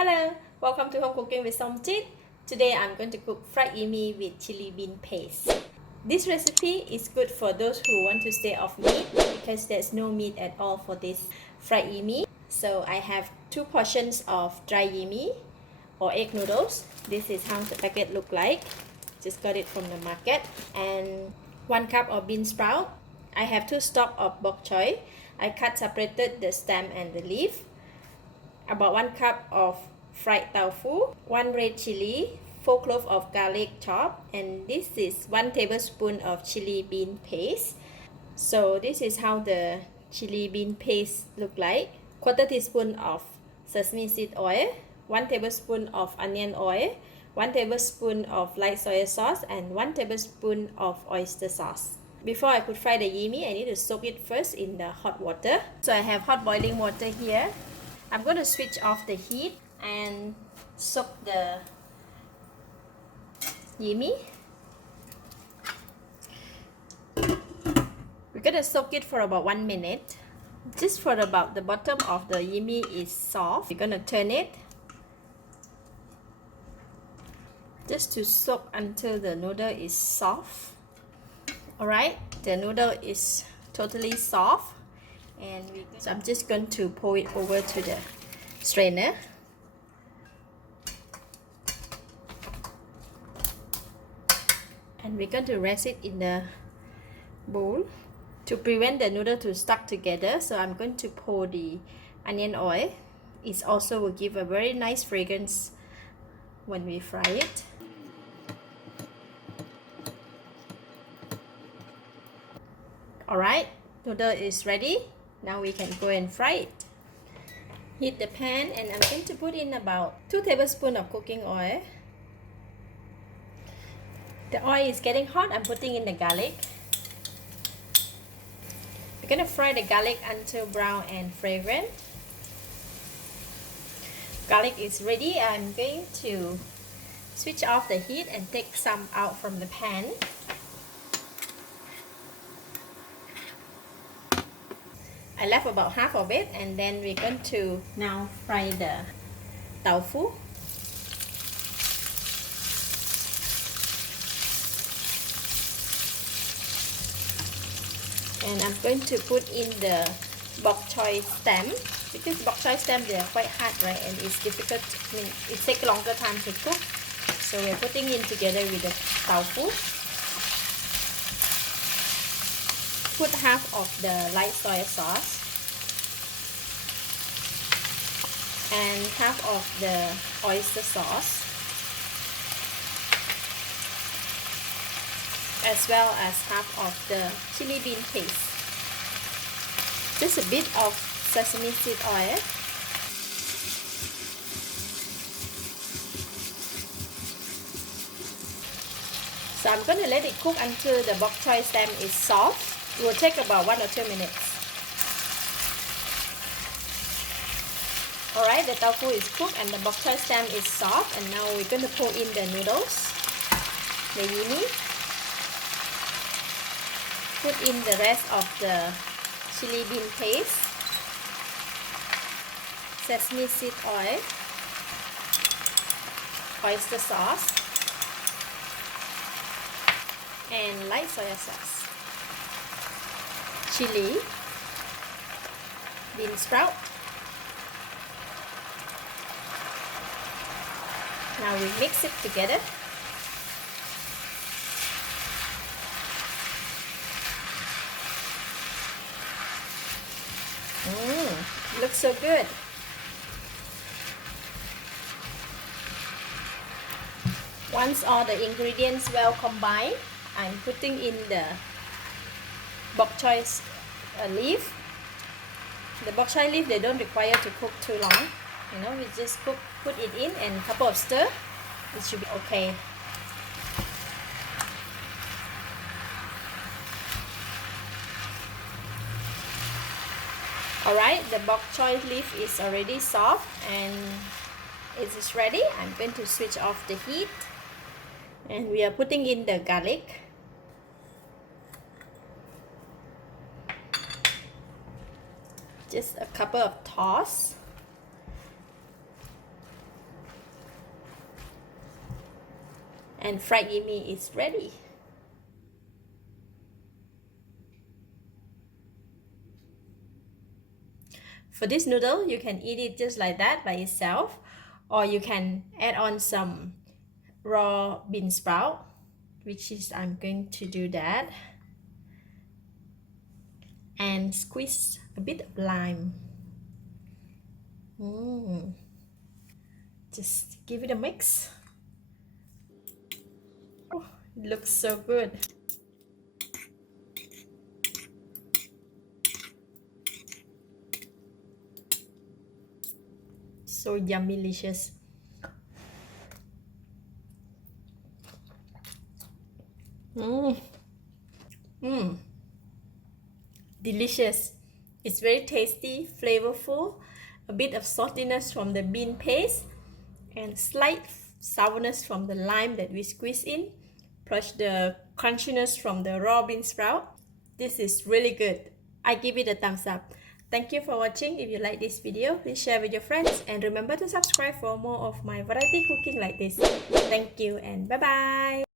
Hello, welcome to Home Cooking with Somjit. Today I'm going to cook fried yee mee with chili bean paste. This recipe is good for those who want to stay off meat because there's no meat at all for this fried yee mee. So I have 2 portions of dry yee mee or egg noodles. This is how the packet look like. Just got it from the market. And 1 cup of bean sprout. I have 2 stalks of bok choy. I cut separated the stem and the leaf. About 1 cup of fried tofu, 1 red chili, 4 cloves of garlic chopped, and this is 1 tablespoon of chili bean paste. So this is how the chili bean paste look like. 1/4 teaspoon of sesame seed oil, 1 tablespoon of onion oil, 1 tablespoon of light soy sauce, and 1 tablespoon of oyster sauce. Before I could fry the yee mee, I need to soak it first in the hot water. So I have hot boiling water here. I'm going to switch off the heat and soak the yee mee. We're going to soak it for about 1 minute. Just for about the bottom of the yee mee is soft. We're going to turn it. Just to soak until the noodle is soft. Alright, the noodle is totally soft. And so I'm just going to pour it over to the strainer. And we're going to rest it in the bowl to prevent the noodle to stuck together. So I'm going to pour the onion oil. It also will give a very nice fragrance when we fry it. Alright, noodle is ready. Now we can go and fry it. Heat the pan and I'm going to put in about 2 tablespoons of cooking oil. The oil is getting hot. I'm putting in the garlic. We're going to fry the garlic until brown and fragrant. Garlic is ready. I'm going to switch off the heat and take some out from the pan. I left about half of it, and then we're going to now fry the tofu. And I'm going to put in the bok choy stem, because bok choy stem, they are quite hard, right? And it's difficult, it takes a longer time to cook. So we're putting in together with the tofu. Put half of the light soy sauce and half of the oyster sauce, as well as half of the chili bean paste. Just a bit of sesame seed oil. So I'm going to let it cook until the bok choy stem is soft. It will take about 1 or 2 minutes. Alright, the tofu is cooked and the bok choy stem is soft, and now we're going to pour in the noodles, the yee mee. Put in the rest of the chili bean paste, sesame seed oil, oyster sauce, and light soy sauce. Chili, bean sprout. Now we mix it together. Looks so good. Once all the ingredients well combined, I'm putting in the bok choy leaf. The bok choy leaf, they don't require to cook too long. You know, we just put it in and a couple of stir. It should be okay. Alright, the bok choy leaf is already soft and it is ready. I'm going to switch off the heat. And we are putting in the garlic. Just a couple of toss. And fried Yee Mee is ready. For this noodle, you can eat it just like that by itself, or you can add on some raw bean sprout, which is I'm going to do that, and squeeze a bit of lime. Just give it a mix. Oh, it looks so good. So yummy, delicious. Delicious. It's very tasty, flavorful, a bit of saltiness from the bean paste, and slight sourness from the lime that we squeeze in, plus the crunchiness from the raw bean sprout. This is really good. I give it a thumbs up. Thank you for watching. If you like this video, please share with your friends, and remember to subscribe for more of my variety cooking like this. Thank you and bye bye.